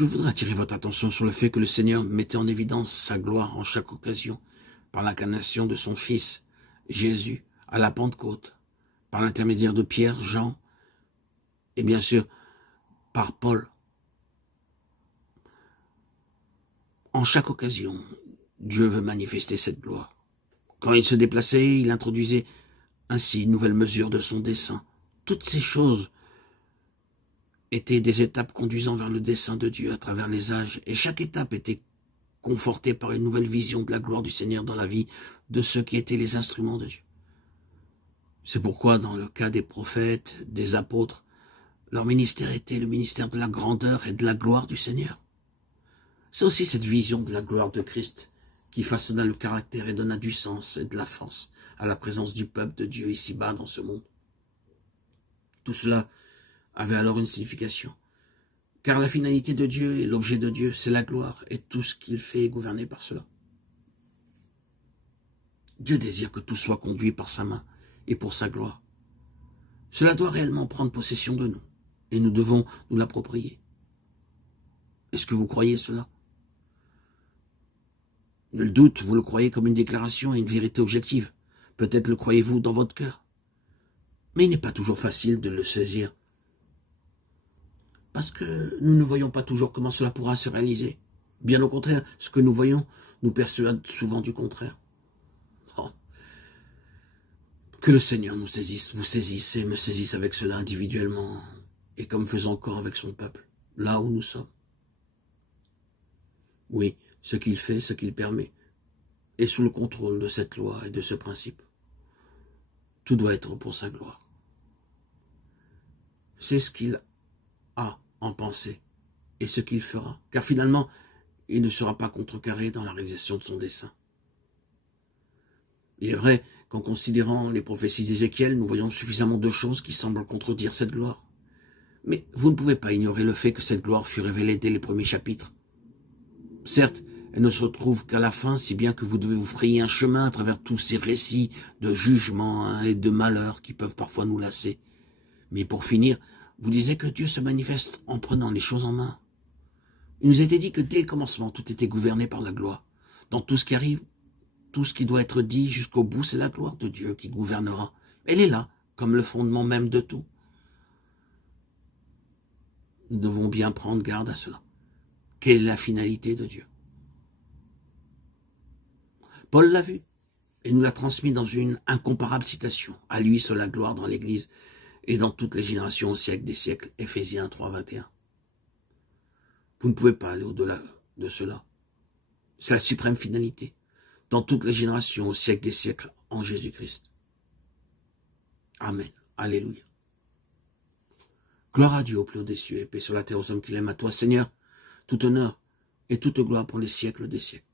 Je voudrais attirer votre attention sur le fait que le Seigneur mettait en évidence sa gloire en chaque occasion, par l'incarnation de son Fils, Jésus, à la Pentecôte, par l'intermédiaire de Pierre, Jean, et bien sûr, par Paul. En chaque occasion, Dieu veut manifester cette gloire. Quand il se déplaçait, il introduisait ainsi une nouvelle mesure de son dessein. Toutes ces choses étaient des étapes conduisant vers le dessein de Dieu à travers les âges, et chaque étape était confortée par une nouvelle vision de la gloire du Seigneur dans la vie de ceux qui étaient les instruments de Dieu. C'est pourquoi, dans le cas des prophètes, des apôtres, leur ministère était le ministère de la grandeur et de la gloire du Seigneur. C'est aussi cette vision de la gloire de Christ qui façonna le caractère et donna du sens et de la force à la présence du peuple de Dieu ici-bas dans ce monde. Tout cela avait alors une signification, car la finalité de Dieu et l'objet de Dieu, c'est la gloire, et tout ce qu'il fait est gouverné par cela. Dieu désire que tout soit conduit par sa main et pour sa gloire. Cela doit réellement prendre possession de nous, et nous devons nous l'approprier. Est-ce que vous croyez cela? Nul doute, vous le croyez comme une déclaration et une vérité objective. Peut-être le croyez-vous dans votre cœur. Mais il n'est pas toujours facile de le saisir. Parce que nous ne voyons pas toujours comment cela pourra se réaliser. Bien au contraire, ce que nous voyons nous persuade souvent du contraire. Oh. Que le Seigneur nous saisisse, vous saisisse et me saisisse avec cela individuellement et comme faisant encore avec son peuple, là où nous sommes. Oui, ce qu'il fait, ce qu'il permet, est sous le contrôle de cette loi et de ce principe. Tout doit être pour sa gloire. C'est ce qu'il a en pensée et ce qu'il fera, car finalement, il ne sera pas contrecarré dans la réalisation de son dessein. Il est vrai qu'en considérant les prophéties d'Ézéchiel, nous voyons suffisamment de choses qui semblent contredire cette gloire. Mais vous ne pouvez pas ignorer le fait que cette gloire fut révélée dès les premiers chapitres. Certes, elle ne se retrouve qu'à la fin, si bien que vous devez vous frayer un chemin à travers tous ces récits de jugement et de malheur qui peuvent parfois nous lasser. Mais pour finir, vous disiez que Dieu se manifeste en prenant les choses en main. Il nous était dit que dès le commencement, tout était gouverné par la gloire. Dans tout ce qui arrive, tout ce qui doit être dit jusqu'au bout, c'est la gloire de Dieu qui gouvernera. Elle est là, comme le fondement même de tout. Nous devons bien prendre garde à cela. Quelle est la finalité de Dieu? Paul l'a vu et nous l'a transmis dans une incomparable citation. À lui soit la gloire dans l'Église et dans toutes les générations au siècle des siècles. Éphésiens 3, 21. Vous ne pouvez pas aller au-delà de cela. C'est la suprême finalité. Dans toutes les générations au siècle des siècles en Jésus-Christ. Amen. Alléluia. Gloire à Dieu au plus haut des cieux et paix sur la terre aux hommes qu'il aime. À toi, Seigneur, tout honneur et toute gloire pour les siècles des siècles.